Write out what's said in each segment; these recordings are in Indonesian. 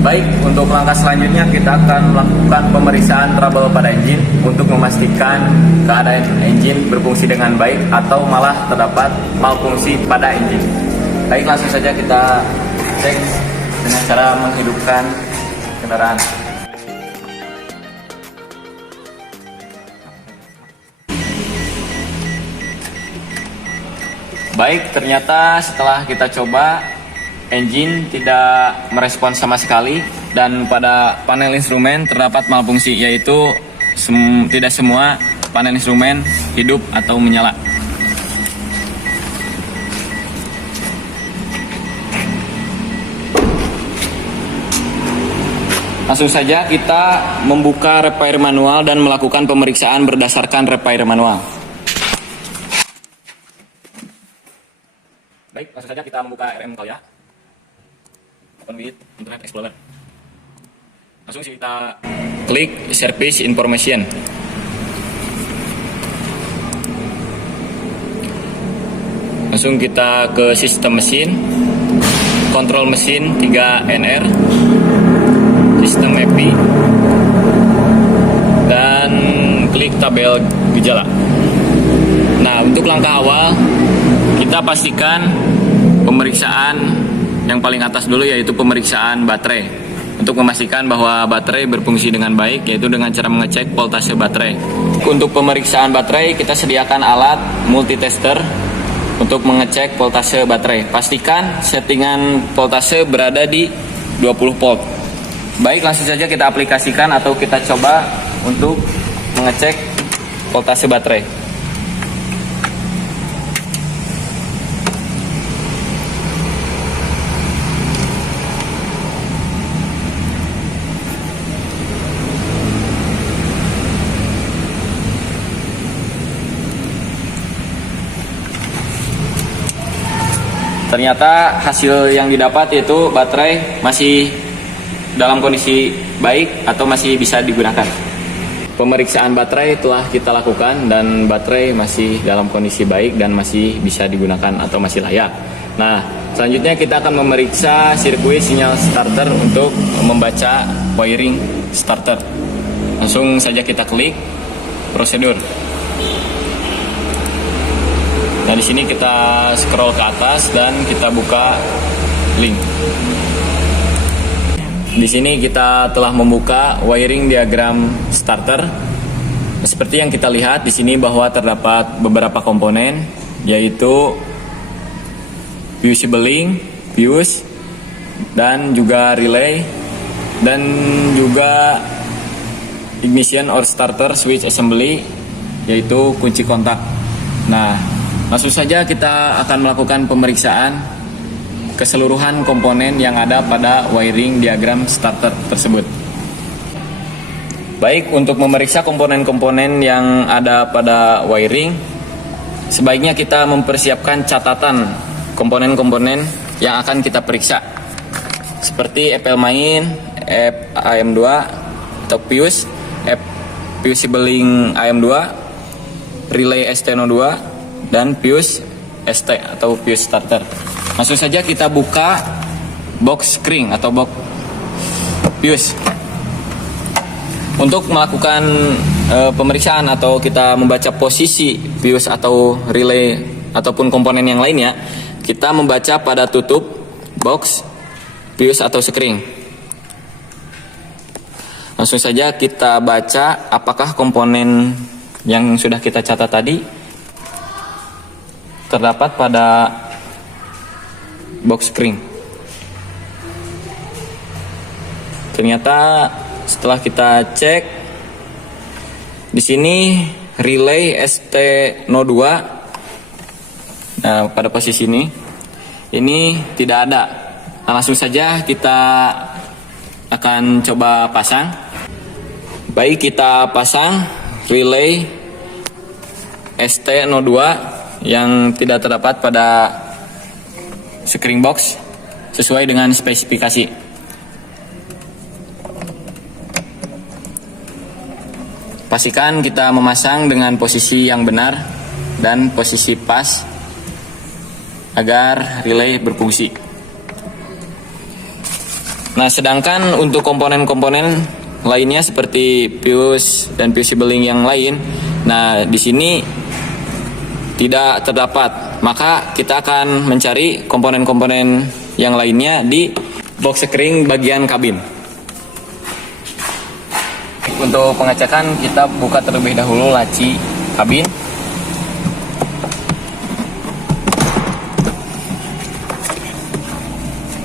Baik, untuk langkah selanjutnya kita akan melakukan pemeriksaan trouble pada engine untuk memastikan keadaan engine berfungsi dengan baik atau malah terdapat malfungsi pada engine. Baik, langsung saja kita cek dengan cara menghidupkan kendaraan. Baik, ternyata setelah kita coba, engine tidak merespon sama sekali dan pada panel instrumen terdapat malfungsi, yaitu tidak semua panel instrumen hidup atau menyala. Langsung saja kita membuka repair manual dan melakukan pemeriksaan berdasarkan repair manual. Baik, langsung saja kita membuka RM Calya. Open with Internet Explorer. Langsung kita klik Service Information. Langsung kita ke Sistem Mesin, Kontrol Mesin 3NR, Sistem EPI, dan klik tabel gejala. Nah, untuk langkah awal kita pastikan pemeriksaan yang paling atas dulu, yaitu pemeriksaan baterai untuk memastikan bahwa baterai berfungsi dengan baik, yaitu dengan cara mengecek voltase baterai. Untuk pemeriksaan baterai kita sediakan alat multitester untuk mengecek voltase baterai. Pastikan settingan voltase berada di 20 volt. Baik, langsung saja kita aplikasikan atau kita coba untuk mengecek voltase baterai. Ternyata hasil yang didapat yaitu baterai masih dalam kondisi baik atau masih bisa digunakan. Pemeriksaan baterai telah kita lakukan dan baterai masih dalam kondisi baik dan masih bisa digunakan atau masih layak. Nah, selanjutnya kita akan memeriksa sirkuit sinyal starter untuk membaca wiring starter. Langsung saja kita klik prosedur. Nah, di sini kita scroll ke atas dan kita buka link. Di sini kita telah membuka wiring diagram starter. Seperti yang kita lihat di sini bahwa terdapat beberapa komponen, yaitu fusible link, fuse, dan juga relay, dan juga ignition or starter switch assembly, yaitu kunci kontak. Nah, langsung saja kita akan melakukan pemeriksaan keseluruhan komponen yang ada pada wiring diagram starter tersebut. Baik, untuk memeriksa komponen-komponen yang ada pada wiring, sebaiknya kita mempersiapkan catatan komponen-komponen yang akan kita periksa, seperti FL main, AM2 atau fuse, fusible link AM2, relay STNO2, dan fuse ST atau fuse starter. Langsung saja kita buka box screen atau box fuse. Untuk melakukan pemeriksaan atau kita membaca posisi fuse atau relay ataupun komponen yang lainnya, kita membaca pada tutup box fuse atau screen. Langsung saja kita baca apakah komponen yang sudah kita catat tadi terdapat pada box screen. Ternyata setelah kita cek di sini relay ST02, nah pada posisi ini tidak ada. Nah, langsung saja kita akan coba pasang. Baik, kita pasang relay ST02 yang tidak terdapat pada screen box sesuai dengan spesifikasi. Pastikan kita memasang dengan posisi yang benar dan posisi pas agar relay berfungsi. Nah, sedangkan untuk komponen-komponen lainnya seperti fuse dan fusible link yang lain, nah di sini tidak terdapat. Maka kita akan mencari komponen-komponen yang lainnya di box screen bagian kabin. Untuk pengecekan kita buka terlebih dahulu laci kabin.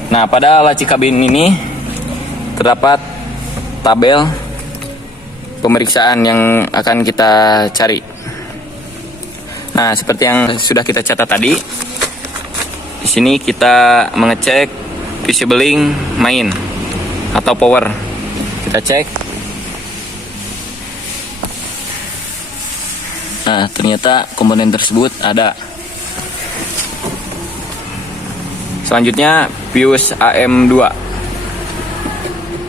Nah, pada laci kabin ini terdapat tabel pemeriksaan yang akan kita cari. Nah, seperti yang sudah kita catat tadi, di sini kita mengecek fusible link main atau power. Kita cek. Nah, ternyata komponen tersebut ada. Selanjutnya fuse AM2.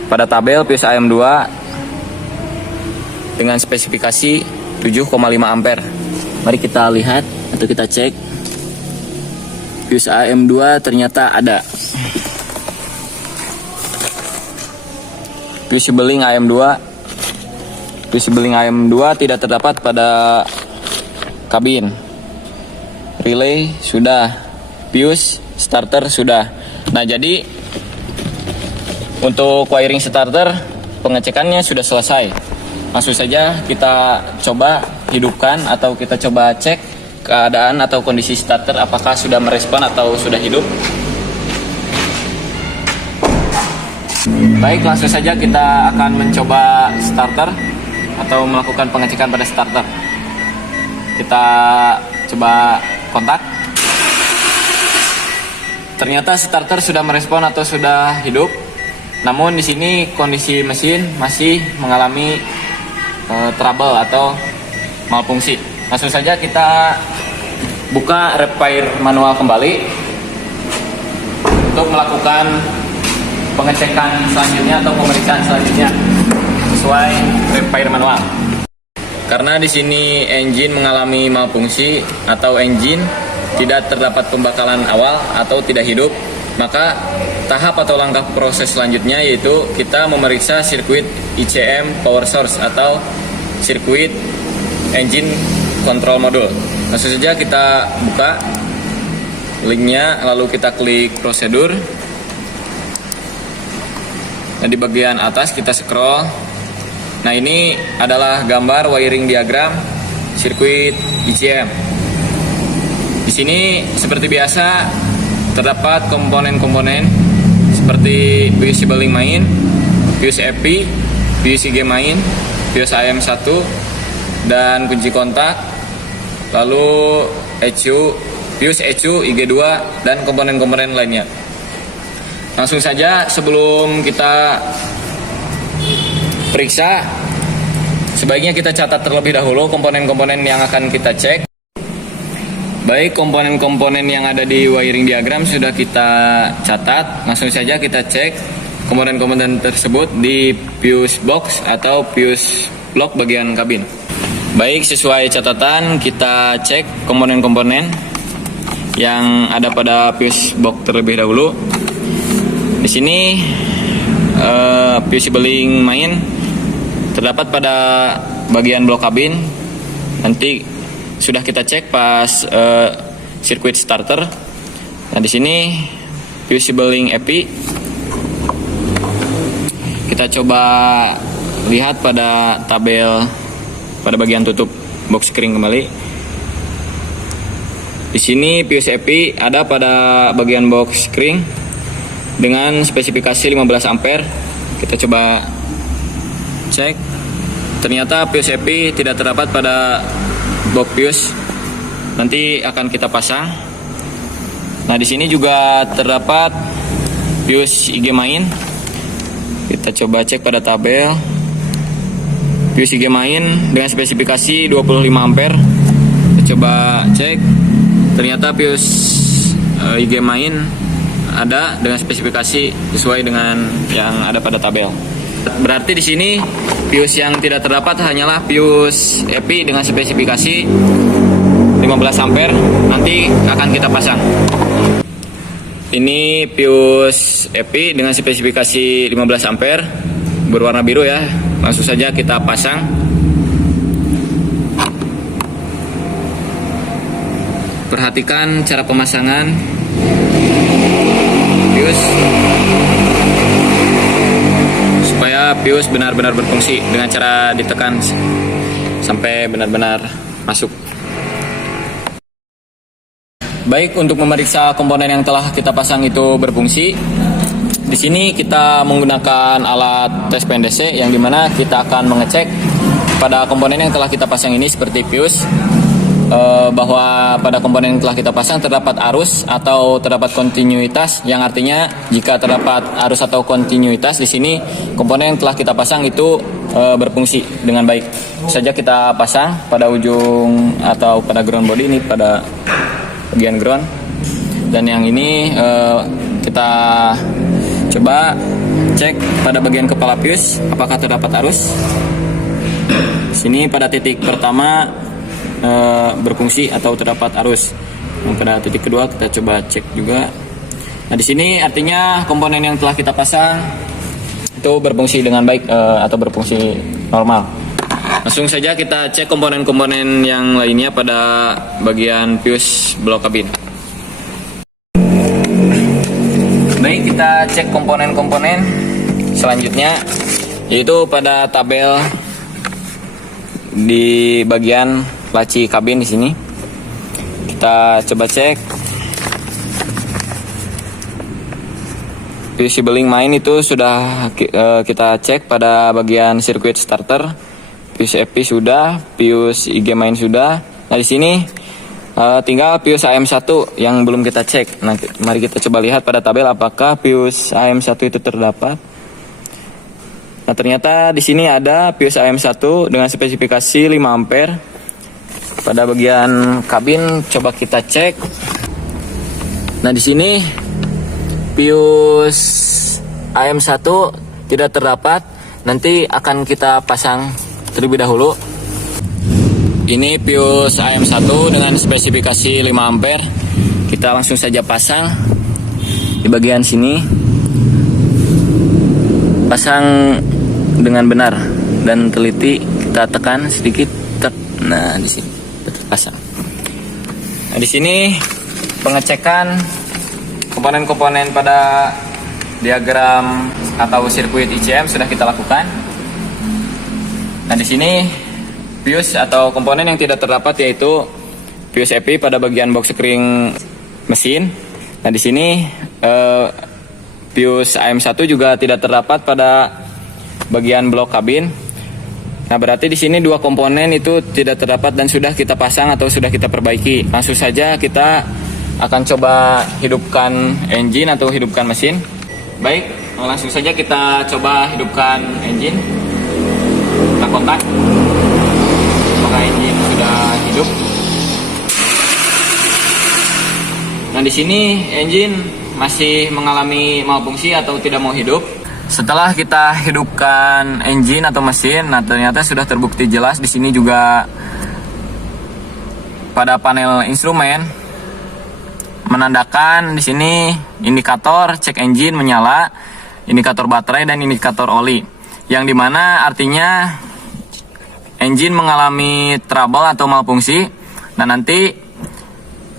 Pada tabel fuse AM2 dengan spesifikasi 7,5 ampere. Mari kita lihat atau kita cek. Fuse AM2 ternyata ada. Fusible link AM2. Fusible link AM2 tidak terdapat pada kabin. Relay sudah. Fuse starter sudah. Nah, jadi untuk wiring starter pengecekannya sudah selesai. Langsung saja kita coba hidupkan atau kita coba cek keadaan atau kondisi starter apakah sudah merespon atau sudah hidup. Baik, langsung saja kita akan mencoba starter atau melakukan pengecekan pada starter. Kita coba kontak. Ternyata starter sudah merespon atau sudah hidup. Namun di sini kondisi mesin masih mengalami trouble atau malfungsi. Langsung saja kita buka repair manual kembali untuk melakukan pengecekan selanjutnya atau pemeriksaan selanjutnya sesuai repair manual. Karena di sini engine mengalami malfungsi atau engine tidak terdapat pembakalan awal atau tidak hidup, maka tahap atau langkah proses selanjutnya yaitu kita memeriksa sirkuit ICM power source atau sirkuit engine control module. Langsung saja kita buka linknya, lalu kita klik prosedur. Nah, di bagian atas kita scroll. Nah, ini adalah gambar wiring diagram sirkuit ICM. Di sini seperti biasa terdapat komponen-komponen seperti fusible link main, fuse EP, fuse IG main, fuse AM1 dan kunci kontak, lalu ECU, fuse ECU, IG2 dan komponen-komponen lainnya. Langsung saja sebelum kita periksa, sebaiknya kita catat terlebih dahulu komponen-komponen yang akan kita cek. Baik, komponen-komponen yang ada di wiring diagram sudah kita catat. Langsung saja kita cek komponen-komponen tersebut di fuse box atau fuse block bagian kabin. Baik, sesuai catatan kita cek komponen-komponen yang ada pada fuse box terlebih dahulu. Di sini fusible link main terdapat pada bagian blok kabin. Nanti sudah kita cek pas sirkuit starter. Nah, di sini fusible link EP. Kita coba lihat pada tabel pada bagian tutup box screen kembali. Di sini fuse EP ada pada bagian box screen dengan spesifikasi 15 ampere. Kita coba cek. Ternyata fuse EP tidak terdapat pada box fuse. Nanti akan kita pasang. Nah, di sini juga terdapat fuse IG main. Kita coba cek pada tabel. Fuse IG main dengan spesifikasi 25 ampere. Kita coba cek. Ternyata fuse IG main ada dengan spesifikasi sesuai dengan yang ada pada tabel. Berarti di sini fuse yang tidak terdapat hanyalah fuse EPI dengan spesifikasi 15 ampere. Nanti akan kita pasang. Ini fuse EPI dengan spesifikasi 15 ampere berwarna biru ya. Langsung saja kita pasang. Perhatikan cara pemasangan fuse supaya fuse benar-benar berfungsi dengan cara ditekan sampai benar-benar masuk. Baik, untuk memeriksa komponen yang telah kita pasang itu berfungsi, di sini kita menggunakan alat tes PNDC yang dimana kita akan mengecek pada komponen yang telah kita pasang ini seperti fuse, bahwa pada komponen yang telah kita pasang terdapat arus atau terdapat kontinuitas, yang artinya jika terdapat arus atau kontinuitas di sini komponen yang telah kita pasang itu berfungsi dengan baik. Saja kita pasang pada ujung atau pada ground body ini, pada bagian ground, dan yang ini kita coba cek pada bagian kepala fuse apakah terdapat arus. Sini pada titik pertama berfungsi atau terdapat arus. Yang pada titik kedua kita coba cek juga. Nah, di sini artinya komponen yang telah kita pasang itu berfungsi dengan baik atau berfungsi normal. Langsung saja kita cek komponen-komponen yang lainnya pada bagian fuse blok kabin. Baik, kita cek komponen-komponen selanjutnya, yaitu pada tabel di bagian laci kabin di sini. Kita coba cek fuse sibling main itu sudah kita cek pada bagian sirkuit starter. Fuse EPI sudah, fuse IG main sudah. Nah, di sini tinggal fuse AM1 yang belum kita cek. Nah, mari kita coba lihat pada tabel apakah fuse AM1 itu terdapat. Nah, ternyata di sini ada fuse AM1 dengan spesifikasi 5 ampere. Pada bagian kabin coba kita cek. Nah, di sini fuse AM1 tidak terdapat. Nanti akan kita pasang terlebih dahulu. Ini fuse AM1 dengan spesifikasi 5 ampere. Kita langsung saja pasang di bagian sini. Pasang dengan benar dan teliti, kita tekan sedikit. Nah, di sini terpasang. Nah, di sini pengecekan komponen-komponen pada diagram atau sirkuit ICM sudah kita lakukan. Nah, di sini fuse atau komponen yang tidak terdapat yaitu fuse EPI pada bagian box spring mesin. Nah, di sini fuse AM1 juga tidak terdapat pada bagian blok kabin. Nah, berarti di sini dua komponen itu tidak terdapat dan sudah kita pasang atau sudah kita perbaiki. Langsung saja kita akan coba hidupkan engine atau hidupkan mesin. Baik, langsung saja kita coba hidupkan engine. Kita kontak apakah engine sudah hidup. Nah, di sini engine masih mengalami malfungsi atau tidak mau hidup. Setelah kita hidupkan engine atau mesin, nah ternyata sudah terbukti jelas di sini juga pada panel instrumen menandakan di sini indikator cek engine menyala, indikator baterai dan indikator oli, yang dimana artinya engine mengalami trouble atau malfungsi. Nah, nanti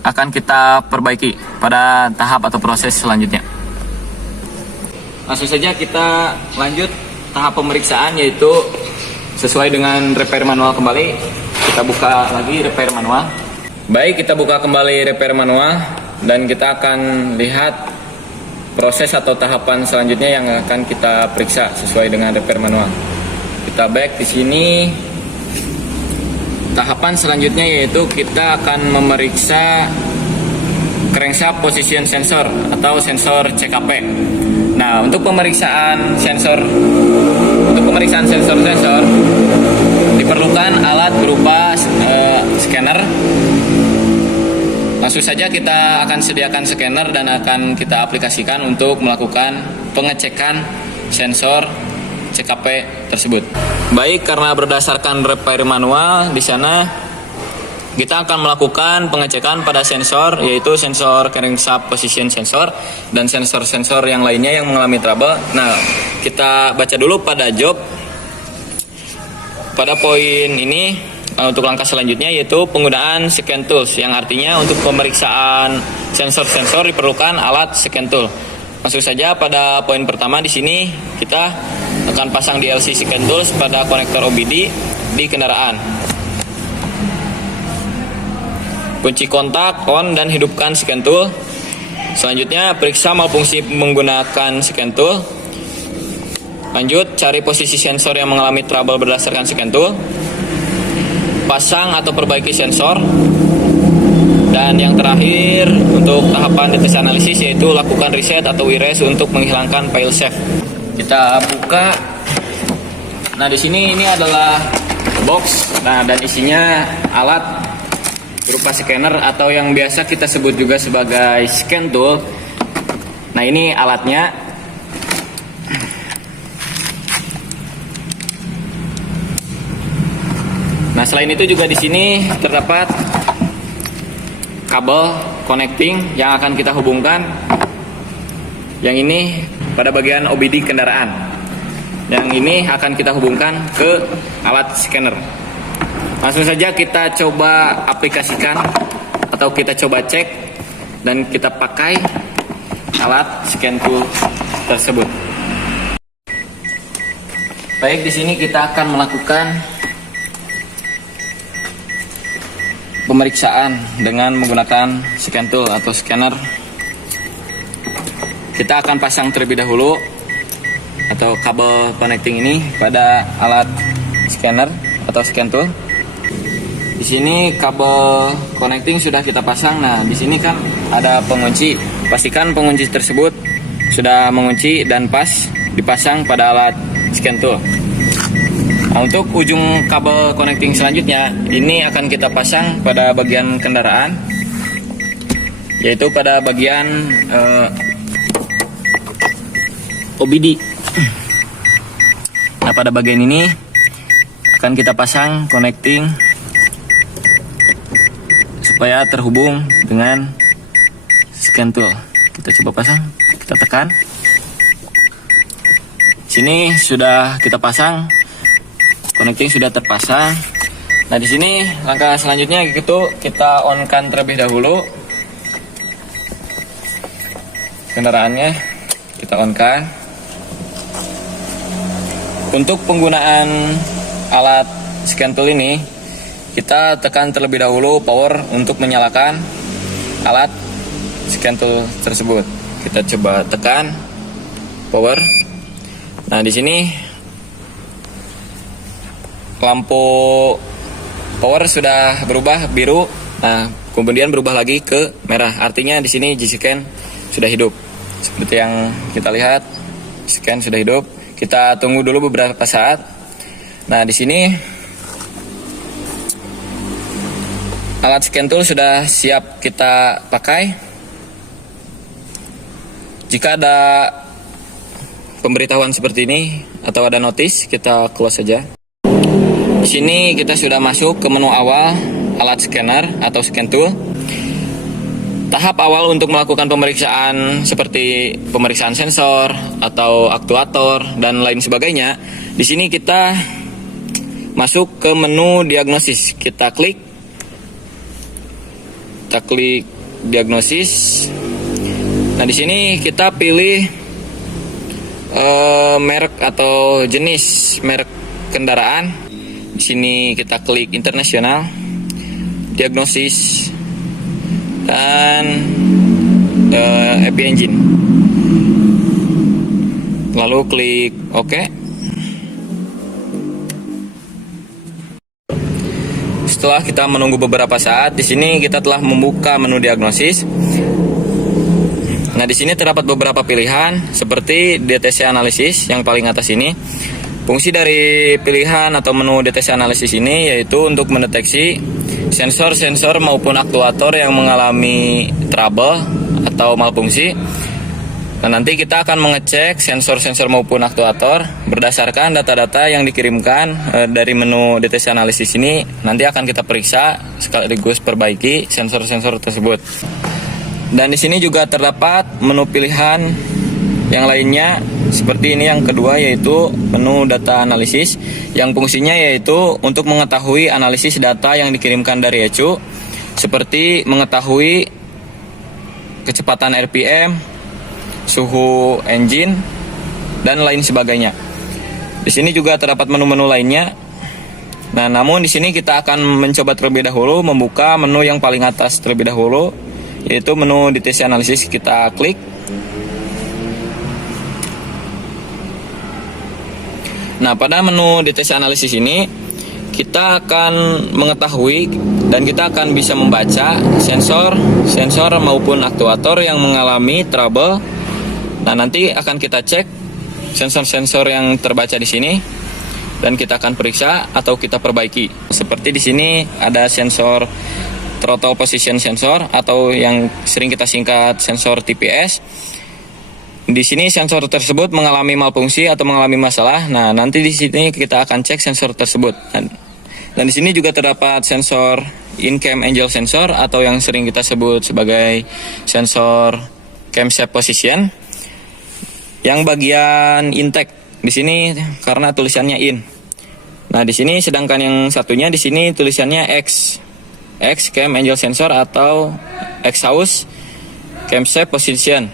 akan kita perbaiki pada tahap atau proses selanjutnya. Langsung saja kita lanjut tahap pemeriksaan, yaitu sesuai dengan repair manual kembali. Kita buka lagi repair manual. Baik, kita buka kembali repair manual dan kita akan lihat proses atau tahapan selanjutnya yang akan kita periksa sesuai dengan repair manual. Kita back di sini. Tahapan selanjutnya yaitu kita akan memeriksa crankshaft position sensor atau sensor CKP. Nah, untuk pemeriksaan sensor diperlukan alat berupa scanner. Langsung saja kita akan sediakan scanner dan akan kita aplikasikan untuk melakukan pengecekan sensor CKP tersebut. Baik, karena berdasarkan repair manual di sana kita akan melakukan pengecekan pada sensor, yaitu sensor crankshaft position sensor dan sensor-sensor yang lainnya yang mengalami trouble. Nah, kita baca dulu pada job. Pada poin ini, untuk langkah selanjutnya yaitu penggunaan scan tools, yang artinya untuk pemeriksaan sensor-sensor diperlukan alat scan tool. Masuk saja pada poin pertama. Di sini kita akan pasang DLC scan tools pada konektor OBD di kendaraan. Kunci kontak on dan hidupkan scan tool. Selanjutnya periksa malfungsi menggunakan scan tool. Lanjut cari posisi sensor yang mengalami trouble berdasarkan scan tool. Pasang atau perbaiki sensor. Dan yang terakhir untuk tahapan deteksi analisis yaitu lakukan reset atau erase untuk menghilangkan file save. Kita buka. Nah, di sini ini adalah box. Nah, dan isinya alat berupa scanner atau yang biasa kita sebut juga sebagai scan tool. Nah, ini alatnya. Nah, selain itu juga di sini terdapat kabel connecting yang akan kita hubungkan. Yang ini pada bagian OBD kendaraan. Yang ini akan kita hubungkan ke alat scanner. Langsung saja kita coba aplikasikan atau kita coba cek dan kita pakai alat scan tool tersebut. Baik, di sini kita akan melakukan pemeriksaan dengan menggunakan scan tool atau scanner. Kita akan pasang terlebih dahulu atau kabel connecting ini pada alat scanner atau scan tool. Di sini kabel connecting sudah kita pasang. Nah, di sini kan ada pengunci. Pastikan pengunci tersebut sudah mengunci dan pas dipasang pada alat scan tool. Nah, untuk ujung kabel connecting selanjutnya, ini akan kita pasang pada bagian kendaraan, yaitu pada bagian OBD. Nah, pada bagian ini akan kita pasang connecting supaya terhubung dengan scan tool. Kita coba pasang, kita tekan. Sini sudah kita pasang. Connecting sudah terpasang. Nah, di sini langkah selanjutnya itu kita on-kan terlebih dahulu kendaraannya. Kita on-kan. Untuk penggunaan alat scan tool ini, kita tekan terlebih dahulu power untuk menyalakan alat scan tool tersebut. Kita coba tekan power. Nah, di sini lampu power sudah berubah biru. Nah, kemudian berubah lagi ke merah. Artinya di sini G-scan sudah hidup. Seperti yang kita lihat, scan sudah hidup. Kita tunggu dulu beberapa saat. Nah, di sini alat scan tool sudah siap kita pakai. Jika ada pemberitahuan seperti ini atau ada notice, kita close saja. Di sini kita sudah masuk ke menu awal alat scanner atau scan tool. Tahap awal untuk melakukan pemeriksaan seperti pemeriksaan sensor atau aktuator dan lain sebagainya. Di sini kita masuk ke menu diagnosis. Kita klik diagnosis. Nah, di sini kita pilih merek atau jenis merek kendaraan. Di sini kita klik internasional, diagnosis, dan EPI engine. Lalu klik OK. Setelah kita menunggu beberapa saat, di sini kita telah membuka menu diagnosis. Nah, di sini terdapat beberapa pilihan seperti deteksi analisis yang paling atas ini. Fungsi dari pilihan atau menu deteksi analisis ini yaitu untuk mendeteksi sensor-sensor maupun aktuator yang mengalami trouble atau malfungsi. Nah, nanti kita akan mengecek sensor-sensor maupun aktuator berdasarkan data-data yang dikirimkan dari menu deteksi analisis ini. Nanti akan kita periksa sekaligus perbaiki sensor-sensor tersebut. Dan di sini juga terdapat menu pilihan yang lainnya seperti ini, yang kedua yaitu menu data analisis yang fungsinya yaitu untuk mengetahui analisis data yang dikirimkan dari ECU, seperti mengetahui kecepatan RPM, suhu engine, dan lain sebagainya. Di sini juga terdapat menu-menu lainnya. Nah, namun di sini kita akan mencoba terlebih dahulu membuka menu yang paling atas terlebih dahulu, yaitu menu deteksi analisis. Kita klik. Nah, pada menu deteksi analisis ini kita akan mengetahui dan kita akan bisa membaca sensor maupun aktuator yang mengalami trouble. Nah, nanti akan kita cek sensor-sensor yang terbaca di sini dan kita akan periksa atau kita perbaiki. Seperti di sini ada sensor throttle position sensor atau yang sering kita singkat sensor TPS. Di sini sensor tersebut mengalami malfungsi atau mengalami masalah. Nah, nanti di sini kita akan cek sensor tersebut. Dan di sini juga terdapat sensor in-cam angle sensor atau yang sering kita sebut sebagai sensor camshaft position. Yang bagian intake di sini karena tulisannya in. Nah, di sini sedangkan yang satunya di sini tulisannya X cam angle sensor atau exhaust camshaft position.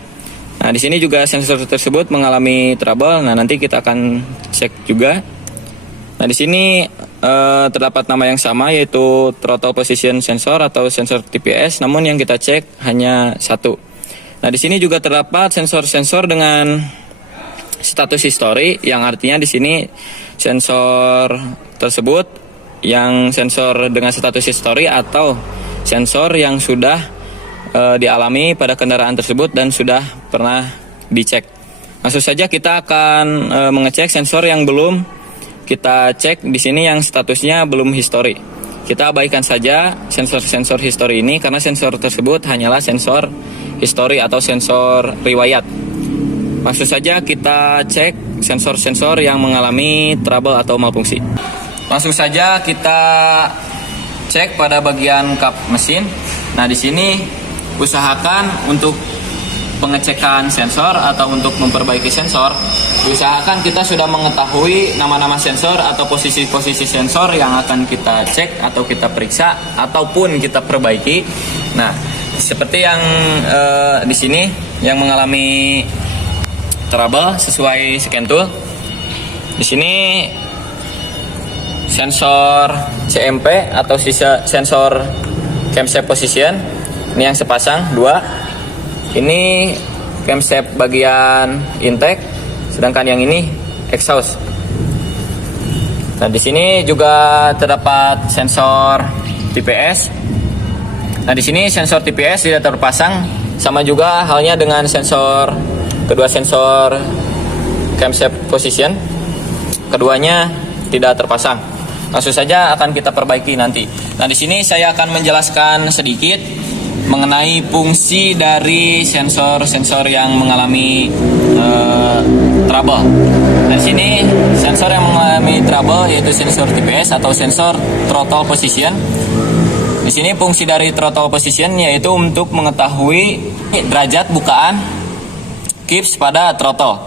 Nah, di sini juga sensor tersebut mengalami trouble. Nah, nanti kita akan cek juga. Nah, di sini terdapat nama yang sama yaitu throttle position sensor atau sensor TPS, namun yang kita cek hanya satu. Nah, di sini juga terdapat sensor-sensor dengan status history, yang artinya di sini sensor tersebut yang sensor dengan status history atau sensor yang sudah dialami pada kendaraan tersebut dan sudah pernah dicek. Langsung saja kita akan mengecek sensor yang belum kita cek di sini yang statusnya belum history. Kita abaikan saja sensor-sensor history ini karena sensor tersebut hanyalah sensor history atau sensor riwayat. Langsung saja kita cek sensor-sensor yang mengalami trouble atau malfungsi. Langsung saja kita cek pada bagian kap mesin. Nah, di sini usahakan untuk pengecekan sensor atau untuk memperbaiki sensor, usahakan kita sudah mengetahui nama-nama sensor atau posisi-posisi sensor yang akan kita cek atau kita periksa ataupun kita perbaiki. Nah, seperti yang di sini yang mengalami trouble sesuai scan tool. Di sini sensor CMP atau sensor camshaft position ini yang sepasang dua. Ini camshaft bagian intake, sedangkan yang ini exhaust. Nah, di sini juga terdapat sensor TPS. Nah, di sini sensor TPS tidak terpasang, sama juga halnya dengan kedua sensor camshaft position. Keduanya tidak terpasang. Langsung saja akan kita perbaiki nanti. Nah, di sini saya akan menjelaskan sedikit mengenai fungsi dari sensor-sensor yang mengalami trouble. Dan sini sensor yang mengalami trouble yaitu sensor TPS atau sensor throttle position. Di sini fungsi dari throttle position yaitu untuk mengetahui derajat bukaan kips pada throttle.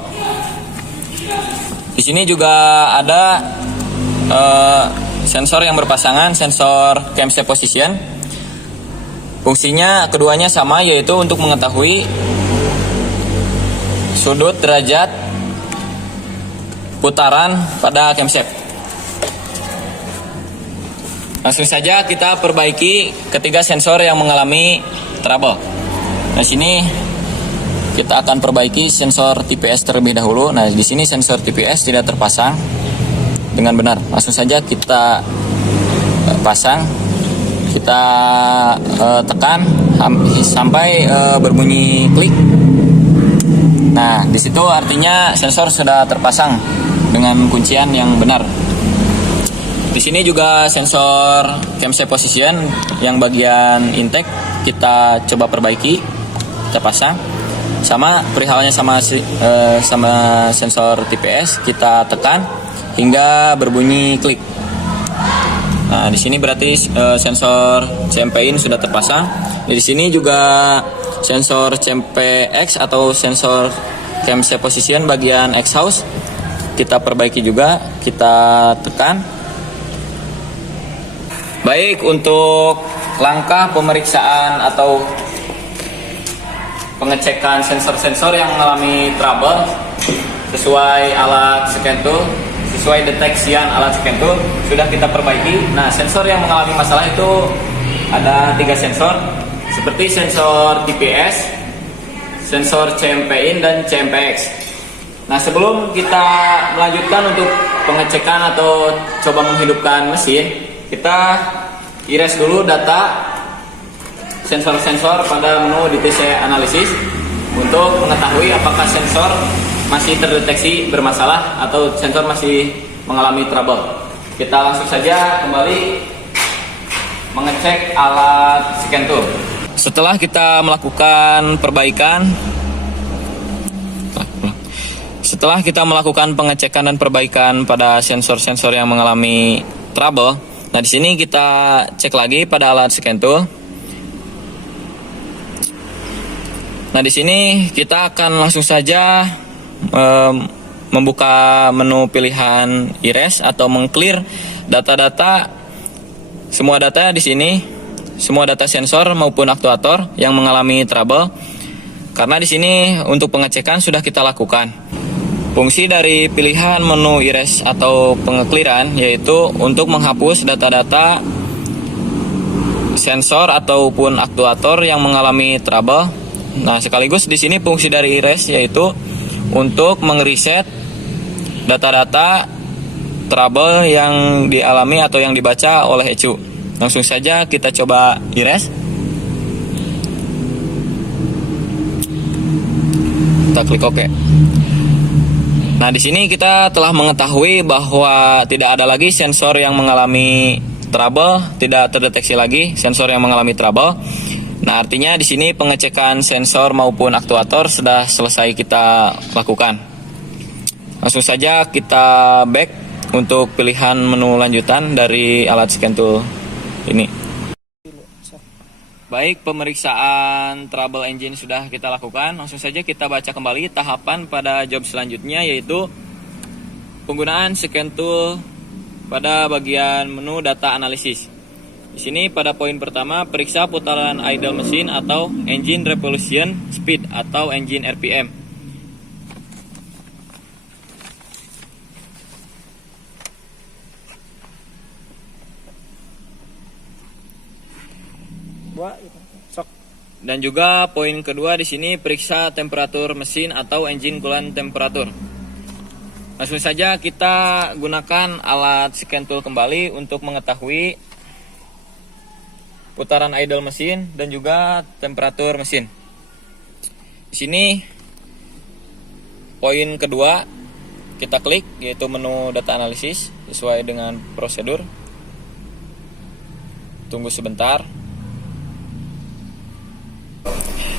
Di sini juga ada sensor yang berpasangan, sensor camshaft position. Fungsinya keduanya sama, yaitu untuk mengetahui sudut derajat putaran pada camshaft. Langsung saja kita perbaiki ketiga sensor yang mengalami trouble. Nah, sini kita akan perbaiki sensor TPS terlebih dahulu. Nah, di sini sensor TPS tidak terpasang dengan benar. Langsung saja kita pasang. Kita tekan sampai berbunyi klik. Nah, di situ artinya sensor sudah terpasang dengan kuncian yang benar. Di sini juga sensor camshaft position yang bagian intake kita coba perbaiki, kita pasang. Sama perihalnya sama sensor TPS, kita tekan hingga berbunyi klik. Nah, di sini berarti sensor CMP in sudah terpasang. Di sini juga sensor CMP-X atau sensor camshaft position bagian exhaust kita perbaiki juga, kita tekan. Baik, untuk langkah pemeriksaan atau pengecekan sensor-sensor yang mengalami trouble sesuai alat scan tool, sesuai deteksian alat scan tool sudah kita perbaiki. Nah, sensor yang mengalami masalah itu ada 3 sensor, seperti sensor TPS, sensor CMP in dan CMP-X. Nah, sebelum kita melanjutkan untuk pengecekan atau coba menghidupkan mesin, kita iris dulu data sensor-sensor pada menu DTC analisis untuk mengetahui apakah sensor masih terdeteksi bermasalah atau sensor masih mengalami trouble. Kita langsung saja kembali mengecek alat scan tool. Setelah kita melakukan pengecekan dan perbaikan pada sensor-sensor yang mengalami trouble, nah di sini kita cek lagi pada alat scan tool. Nah, di sini kita akan langsung saja membuka menu pilihan erase atau mengclear data-data, semua data di sini, semua data sensor maupun aktuator yang mengalami trouble. Karena di sini untuk pengecekan sudah kita lakukan. Fungsi dari pilihan menu erase atau pengekliran yaitu untuk menghapus data-data sensor ataupun aktuator yang mengalami trouble. Nah, sekaligus di sini fungsi dari erase yaitu untuk mengreset data-data trouble yang dialami atau yang dibaca oleh ECU. Langsung saja kita coba erase. Kita klik OK. Nah, di sini kita telah mengetahui bahwa tidak ada lagi sensor yang mengalami trouble, tidak terdeteksi lagi sensor yang mengalami trouble. Nah, artinya di sini pengecekan sensor maupun aktuator sudah selesai kita lakukan. Langsung saja kita back untuk pilihan menu lanjutan dari alat scan tool ini. Baik, pemeriksaan trouble engine sudah kita lakukan. Langsung saja kita baca kembali tahapan pada job selanjutnya, yaitu penggunaan scan tool pada bagian menu data analisis. Di sini pada poin pertama, periksa putaran idle mesin atau engine revolution speed atau engine RPM. Dan juga poin kedua di sini, periksa temperatur mesin atau engine coolant temperature. Langsung saja kita gunakan alat scan tool kembali untuk mengetahui putaran idle mesin dan juga temperatur mesin. Di sini poin kedua kita klik, yaitu menu data analisis sesuai dengan prosedur. Tunggu sebentar.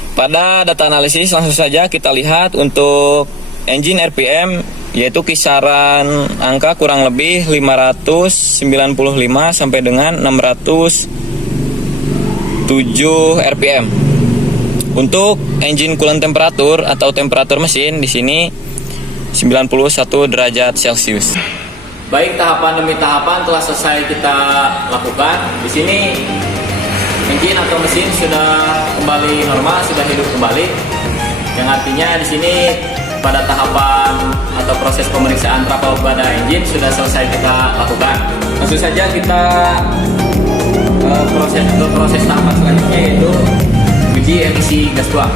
Pada data analisis langsung saja kita lihat untuk engine RPM yaitu kisaran angka kurang lebih 595 sampai dengan 607 RPM. Untuk engine coolant temperatur atau temperatur mesin di sini 91 derajat Celcius. Baik, tahapan demi tahapan telah selesai kita lakukan. Di sini engine atau mesin sudah kembali normal, sudah hidup kembali. Yang artinya di sini pada tahapan atau proses pemeriksaan trouble pada engine sudah selesai kita lakukan. Langsung saja kita proses tahapan selanjutnya, yaitu uji emisi gas buang.